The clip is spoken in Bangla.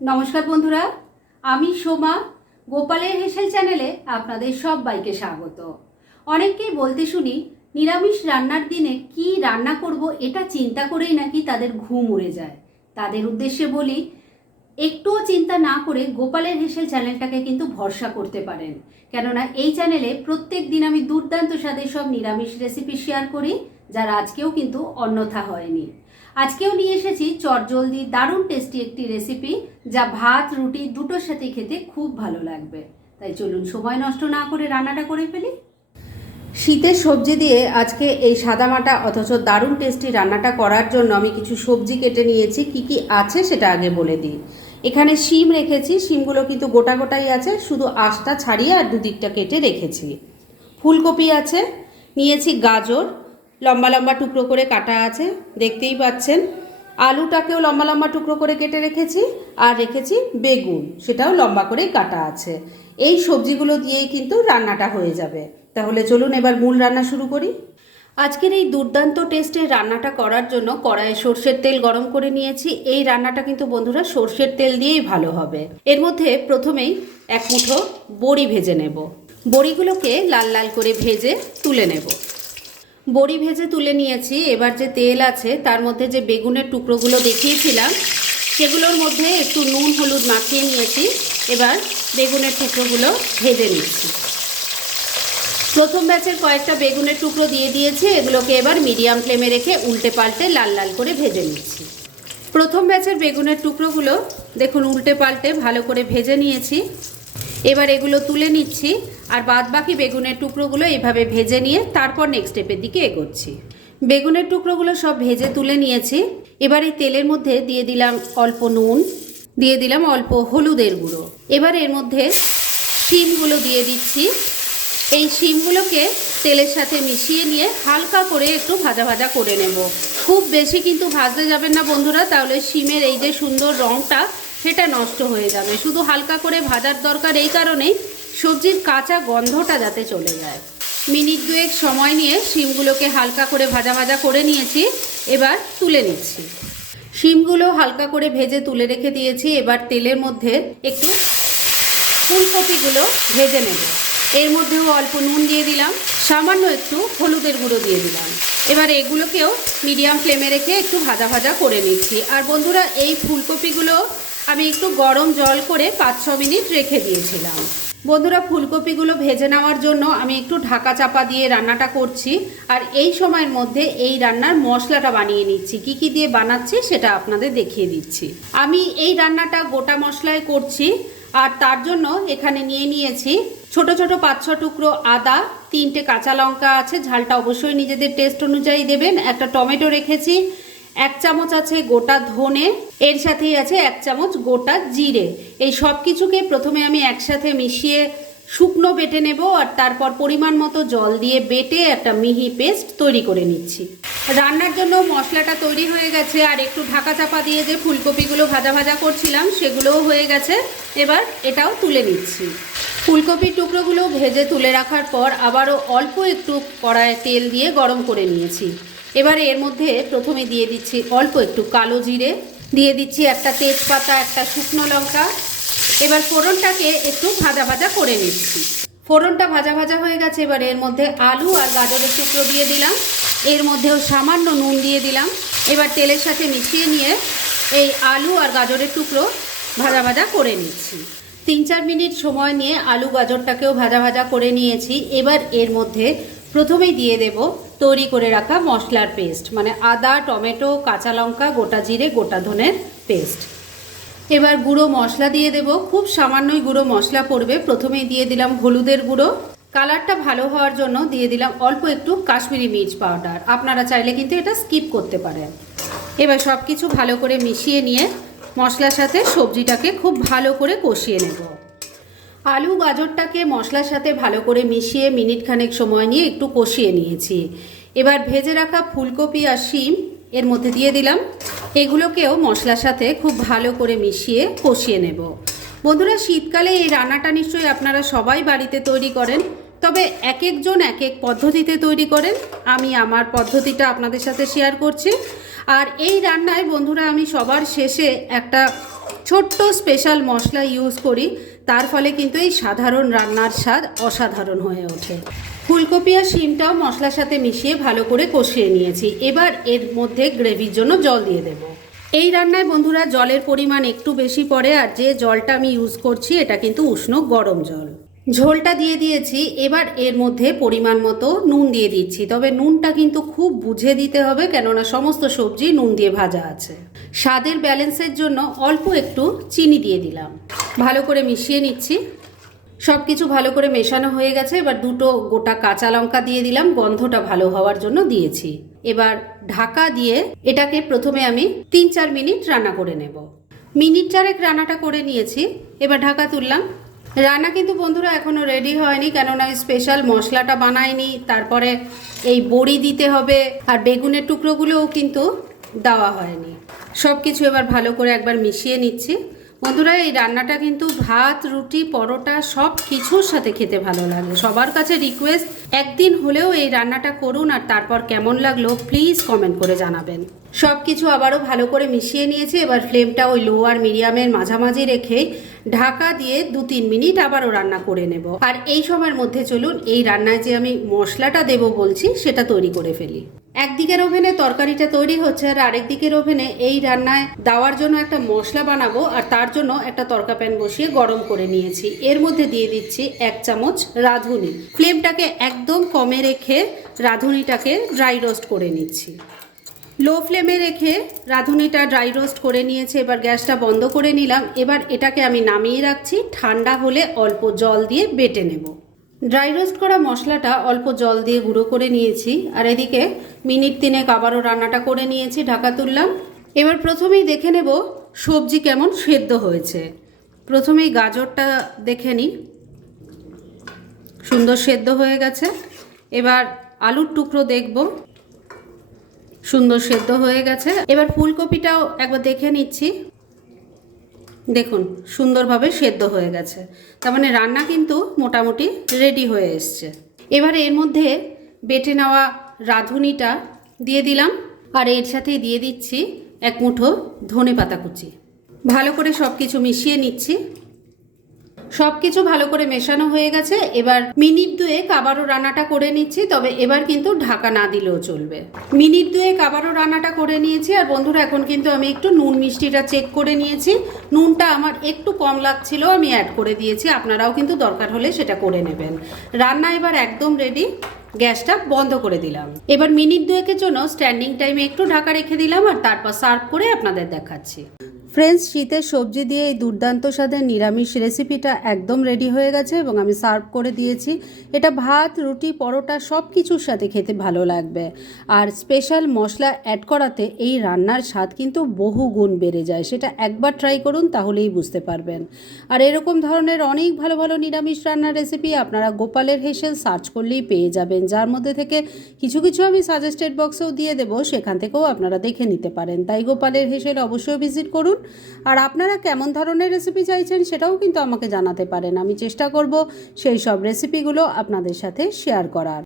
নমস্কার বন্ধুরা, আমি সোমা, গোপালের হেসেল চ্যানেলে আপনাদের সবাইকে স্বাগত। অনেককেই বলতে শুনি, নিরামিষ রান্নার দিনে কি রান্না করব এটা চিন্তা করেই নাকি তাদের ঘুম উড়ে যায়। তাদের উদ্দেশ্যে বলি, একটুও চিন্তা না করে গোপালের হেসেল চ্যানেলটাকে কিন্তু ভরসা করতে পারেন। কেননা এই চ্যানেলে প্রত্যেক দিন আমি দুর্দান্ত স্বাদের সব নিরামিষ রেসিপি শেয়ার করি, যার আজকেও কিন্তু অন্যথা হয়নি। আজকেও নিয়ে এসেছি চটজলদি দারুণ টেস্টি একটি রেসিপি যা ভাত, রুটি দুটোর সাথে খেতে খুব ভালো লাগবে। তাই চলুন সময় নষ্ট না করে রান্নাটা করে ফেলি। শীতের সবজি দিয়ে আজকে এই সাদামাটা অথচ দারুণ টেস্টি রান্নাটা করার জন্য আমি কিছু সবজি কেটে নিয়েছি। কি কি আছে সেটা আগে বলে দিই। এখানে শিম রেখেছি। শিমগুলো কিন্তু গোটা গোটাই আছে। শুধু আঁশটা ছাড়িয়ে আর দুদিকটা কেটে রেখেছি। ফুলকপি আছে। নিয়েছি গাজর। লম্বা লম্বা টুকরো করে কাটা আছে, দেখতেই পাচ্ছেন। আলুটাকেও লম্বা লম্বা টুকরো করে কেটে রেখেছি, আর রেখেছি বেগুন, সেটাও লম্বা করেই কাটা আছে। এই সবজিগুলো দিয়েই কিন্তু রান্নাটা হয়ে যাবে। তাহলে চলুন এবার মূল রান্না শুরু করি। আজকের এই দুর্দান্ত টেস্টের রান্নাটা করার জন্য কড়াইয়ে সর্ষের তেল গরম করে নিয়েছি। এই রান্নাটা কিন্তু বন্ধুরা সর্ষের তেল দিয়েই ভালো হবে। এর মধ্যে প্রথমেই এক মুঠো বড়ি ভেজে নেব। বড়িগুলোকে লাল লাল করে ভেজে তুলে নেব। বড়ি ভেজে তুলে নিয়েছি। এবার যে তেল আছে, তার মধ্যে যে বেগুনের টুকরোগুলো দেখিয়েছিলাম, সেগুলোর মধ্যে একটু নুন, হলুদ মাখিয়ে নিয়েছি। এবার বেগুনের টুকরোগুলো ভেজে নিচ্ছি। প্রথম ব্যাচের কয়েকটা বেগুনের টুকরো দিয়ে দিয়েছি। এগুলোকে এবার মিডিয়াম ফ্লেমে রেখে উল্টে পাল্টে লাল লাল করে ভেজে নিচ্ছি। প্রথম ব্যাচের বেগুনের টুকরোগুলো দেখুন উল্টে পাল্টে ভালো করে ভেজে নিয়েছি। এবার এগুলো তুলে নিচ্ছি, আর বাদ বাকি বেগুনের টুকরোগুলো এভাবে ভেজে নিয়ে তারপর নেক্সট স্টেপের দিকে এগোচ্ছি। বেগুনের টুকরোগুলো সব ভেজে তুলে নিয়েছি। এবার এই তেলের মধ্যে দিয়ে দিলাম অল্প নুন, দিয়ে দিলাম অল্প হলুদের গুঁড়ো। এবার এর মধ্যে শিমগুলো দিয়ে দিচ্ছি। এই শিমগুলোকে তেলের সাথে মিশিয়ে নিয়ে হালকা করে একটু ভাজা ভাজা করে নেব। খুব বেশি কিন্তু ভাজতে যাবেন না বন্ধুরা, তাহলে শিমের এই যে সুন্দর রঙটা সেটা নষ্ট হয়ে যাবে। শুধু হালকা করে ভাজার দরকার এই কারণেই সবজির কাঁচা গন্ধটা যাতে চলে যায়। মিনিট দুয়েক সময় নিয়ে শিমগুলোকে হালকা করে ভাজা ভাজা করে নিয়েছি, এবার তুলে নিচ্ছি। শিমগুলো হালকা করে ভেজে তুলে রেখে দিয়েছি, এবার তেলের মধ্যে একটু ফুলকপিগুলো ভেজে নেব। এর মধ্যেও অল্প নুন দিয়ে দিলাম, সামান্য একটু হলুদের গুঁড়ো দিয়ে দিলাম। এবার এগুলোকেও মিডিয়াম ফ্লেমে রেখে একটু ভাজা ভাজা করে নিচ্ছি। আর বন্ধুরা, এই ফুলকপিগুলো আমি একটু গরম জল করে পাঁচ ছ মিনিট রেখে দিয়েছিলাম। বন্ধুরা, ফুলকপিগুলো ভেজে নেওয়ার জন্য আমি একটু ঢাকা চাপা দিয়ে রান্নাটা করছি। আর এই সময়ের মধ্যে এই রান্নার মশলাটা বানিয়ে নিচ্ছি। কি কি দিয়ে বানাচ্ছি সেটা আপনাদের দেখিয়ে দিচ্ছি। আমি এই রান্নাটা গোটা মশলায় করছি। আর তার জন্য এখানে নিয়ে নিয়েছি ছোট ছোট পাঁচ ছ টুকরো আদা, তিনটে কাঁচা লঙ্কা আছে, ঝালটা অবশ্যই নিজেদের টেস্ট অনুযায়ী দেবেন। একটা টমেটো রেখেছি এক চামচ আছে গোটা ধনে, এর সাথেই আছে এক চামচ গোটা জিরে। এই সব কিছুকে প্রথমে আমি একসাথে মিশিয়ে শুকনো বেটে নেব আর তারপর পরিমাণ মতো জল দিয়ে বেটে একটা মিহি পেস্ট তৈরি করে নিচ্ছি। রান্নার জন্য মশলাটা তৈরি হয়ে গেছে আর একটু ঢাকা চাপা দিয়ে যে ফুলকপিগুলো ভাজা ভাজা করছিলাম সেগুলোও হয়ে গেছে। এবার এটাও তুলে নিচ্ছি। ফুলকপির টুকরোগুলো ভেজে তুলে রাখার পর আবারও অল্প একটু কড়ায় তেল দিয়ে গরম করে নিয়েছি। এবারে এর মধ্যে প্রথমে দিয়ে দিচ্ছি অল্প একটু কালো জিরে, দিয়ে দিচ্ছি একটা তেজপাতা, একটা শুকনো লঙ্কা। এবার ফোড়নটাকে একটু ভাজা ভাজা করে নিচ্ছি। ফোড়নটা ভাজা ভাজা হয়ে গেছে, এবার এর মধ্যে আলু আর গাজরের টুকরো দিয়ে দিলাম। এর মধ্যেও সামান্য নুন দিয়ে দিলাম। এবার তেলের সাথে মিশিয়ে নিয়ে এই আলু আর গাজরের টুকরো ভাজা ভাজা করে নিচ্ছি। তিন চার মিনিট সময় নিয়ে আলু গাজরটাকেও ভাজা ভাজা করে নিয়েছি। এবার এর মধ্যে প্রথমেই দিয়ে দেব তৈরি করে রাখা মশলার পেস্ট মানে আদা, টমেটো, কাঁচা লঙ্কা, গোটা জিরে, গোটা ধনের পেস্ট। এবার গুঁড়ো মশলা দিয়ে দেব। খুব সামান্যই গুঁড়ো মশলা পড়বে। প্রথমেই দিয়ে দিলাম হলুদের গুঁড়ো। কালারটা ভালো হওয়ার জন্য দিয়ে দিলাম অল্প একটু কাশ্মীরি মির্চ পাউডার। আপনারা চাইলে কিন্তু এটা স্কিপ করতে পারেন। এবার সব কিছু ভালো করে মিশিয়ে নিয়ে মশলার সাথে সবজিটাকে খুব ভালো করে কষিয়ে নেব। আলু গাজরটাকে মশলার সাথে ভালো করে মিশিয়ে মিনিট খানেক সময় নিয়ে একটু কষিয়ে নিয়েছি। এবার ভেজে রাখা ফুলকপি আর শিম এর মধ্যে দিয়ে দিলাম। এগুলোকেও মশলার সাথে খুব ভালো করে মিশিয়ে কষিয়ে নেব। বন্ধুরা, শীতকালে এই রান্নাটা নিশ্চয়ই আপনারা সবাই বাড়িতে তৈরি করেন। তবে এক একজন এক এক পদ্ধতিতে তৈরি করেন। আমি আমার পদ্ধতিটা আপনাদের সাথে শেয়ার করছি। আর এই রান্নায় বন্ধুরা, আমি সবার শেষে একটা ছোট্ট স্পেশাল মশলা ইউজ করি। তার ফলে কিন্তু এই সাধারণ রান্নার স্বাদ অসাধারণ হয়ে ওঠে। ফুলকপি আর শিমটাও মশলার সাথে মিশিয়ে ভালো করে কষিয়ে নিয়েছি। এবার এর মধ্যে গ্রেভির জন্য জল দিয়ে দেবো। এই রান্নায় বন্ধুরা জলের পরিমাণ একটু বেশি পড়ে আর যে জলটা আমি ইউজ করছি এটা কিন্তু উষ্ণ গরম জল। ঝোলটা দিয়ে দিয়েছি। এবার এর মধ্যে পরিমাণ মতো নুন দিয়ে দিচ্ছি। তবে নুনটা কিন্তু খুব বুঝে দিতে হবে কেননা সমস্ত সবজি নুন দিয়ে ভাজা আছে। স্বাদের ব্যালেন্সের জন্য অল্প একটু চিনি দিয়ে দিলাম। ভালো করে মিশিয়ে নিচ্ছি। সব কিছু ভালো করে মেশানো হয়ে গেছে। এবার দুটো গোটা কাঁচা লঙ্কা দিয়ে দিলাম। গন্ধটা ভালো হওয়ার জন্য দিয়েছি। এবার ঢাকা দিয়ে এটাকে প্রথমে আমি তিন চার মিনিট রান্না করে নেব। মিনিট চারেক রান্নাটা করে নিয়েছি। এবার ঢাকা তুললাম। রান্না কিন্তু বন্ধুরা এখনও রেডি হয়নি, কেননা স্পেশাল মশলাটা বানাইনি। তারপরে এই বড়ি দিতে হবে। আর বেগুনের টুকরোগুলোও কিন্তু দেওয়া হয়নি। সব কিছু এবার ভালো করে একবার মিশিয়ে নিচ্ছি। বন্ধুরা, এই রান্নাটা কিন্তু ভাত, রুটি, পরোটা সব কিছুর সাথে খেতে ভালো লাগে। সবার কাছে রিকোয়েস্ট একদিন হলেও এই রান্নাটা করুন আর তারপর কেমন লাগল প্লিজ কমেন্ট করে জানাবেন। সব কিছু আবারও ভালো করে মিশিয়ে নিয়েছি। এবার ফ্লেমটা ওই লো আর মিডিয়ামের মাঝামাঝি রেখে ঢাকা দিয়ে দু তিন মিনিট আবারও রান্না করে নেব। আর এই সময়ের মধ্যে চলুন, এই রান্নায় যে আমি মশলাটা দেব বলছি, সেটা তৈরি করে ফেলি। একদিকের ওভেনে তরকারিটা তৈরি হচ্ছে আর আরেক দিকের ওভেনে এই রান্নায় দেওয়ার জন্য একটা মশলা বানাবো আর তার জন্য একটা তরকা প্যান বসিয়ে গরম করে নিয়েছি। এর মধ্যে দিয়ে দিচ্ছি এক চামচ রাঁধুনি। ফ্লেমটাকে একদম কমে রেখে রাঁধুনিটাকে ড্রাই রোস্ট করে নিচ্ছি। লো ফ্লেমে রেখে রাঁধুনিটা ড্রাই রোস্ট করে নিয়েছে, এবার গ্যাসটা বন্ধ করে নিলাম। এবার এটাকে আমি নামিয়ে রাখছি, ঠান্ডা হলে অল্প জল দিয়ে বেটে নেব। ড্রাই রোস্ট করা মশলাটা অল্প জল দিয়ে গুঁড়ো করে নিয়েছি, আর এদিকে মিনিট তিনেক আবারও রান্নাটা করে নিয়েছি, ঢাকা তুললাম। এবার প্রথমেই দেখে নেব সবজি কেমন সেদ্ধ হয়েছে। প্রথমেই গাজরটা দেখে নিই। সুন্দর সেদ্ধ হয়ে গেছে। এবার আলুর টুকরো দেখব। সুন্দর সেদ্ধ হয়ে গেছে। এবার ফুলকপিটাও একবার দেখে নিচ্ছি। দেখুন, সুন্দরভাবে সেদ্ধ হয়ে গেছে। তার মানে রান্না কিন্তু মোটামুটি রেডি হয়ে এসছে। এবার এর মধ্যে বেটে নেওয়া রাঁধুনিটা দিয়ে দিলাম। আর এর সাথেই দিয়ে দিচ্ছি এক মুঠো ধনে পাতা কুচি। ভালো করে সব কিছু মিশিয়ে নিচ্ছি। সব কিছু ভালো করে মেশানো হয়ে গেছে। এবার মিনিট দুয়েক আবারও রান্নাটা করে নিচ্ছি, তবে এবার কিন্তু ঢাকা না দিলেও চলবে। মিনিট দুয়েক আবারও রান্নাটা করে নিয়েছি, আর বন্ধুরা এখন কিন্তু আমি একটু নুন মিষ্টিটা চেক করে নিয়েছি। নুনটা আমার একটু কম লাগছিল, আমি অ্যাড করে দিয়েছি, আপনারাও কিন্তু দরকার হলে সেটা করে নেবেন। রান্না এবার একদম রেডি গ্যাসটা বন্ধ করে দিলাম। এবার মিনিট দুয়েকের জন্য স্ট্যান্ডিং টাইমে একটু ঢাকা রেখে দিলাম, আর তারপর সার্ভ করে আপনাদের দেখাচ্ছি। ফ্রেন্ডস শীতের সবজি দিয়ে এই দুর্দান্ত স্বাদের নিরামিষ রেসিপিটা একদম রেডি হয়ে গেছে এবং আমি সার্ভ করে দিয়েছি। এটা ভাত, রুটি, পরোটা সব কিছুর সাথে খেতে ভালো লাগবে। আর স্পেশাল মশলা অ্যাড করাতে এই রান্নার স্বাদ কিন্তু বহু গুণ বেড়ে যায়। সেটা একবার ট্রাই করুন, তাহলেই বুঝতে পারবেন। আর এরকম ধরনের অনেক ভালো ভালো নিরামিষ রান্নার রেসিপি আপনারা গোপালের হেসেল সার্চ করলেই পেয়ে যাবেন। যার মধ্যে থেকে কিছু কিছু আমি সাজেস্টেড বক্সেও দিয়ে দেবো, সেখান থেকেও আপনারা দেখে নিতে পারেন। তাই গোপালের হেসেল অবশ্যই ভিজিট করুন। আর আপনারা কেমন ধরনের রেসিপি চাইছেন সেটাও কিন্তু আমাকে জানাতে পারেন। আমি চেষ্টা করব সেই সব রেসিপিগুলো আপনাদের সাথে শেয়ার করার।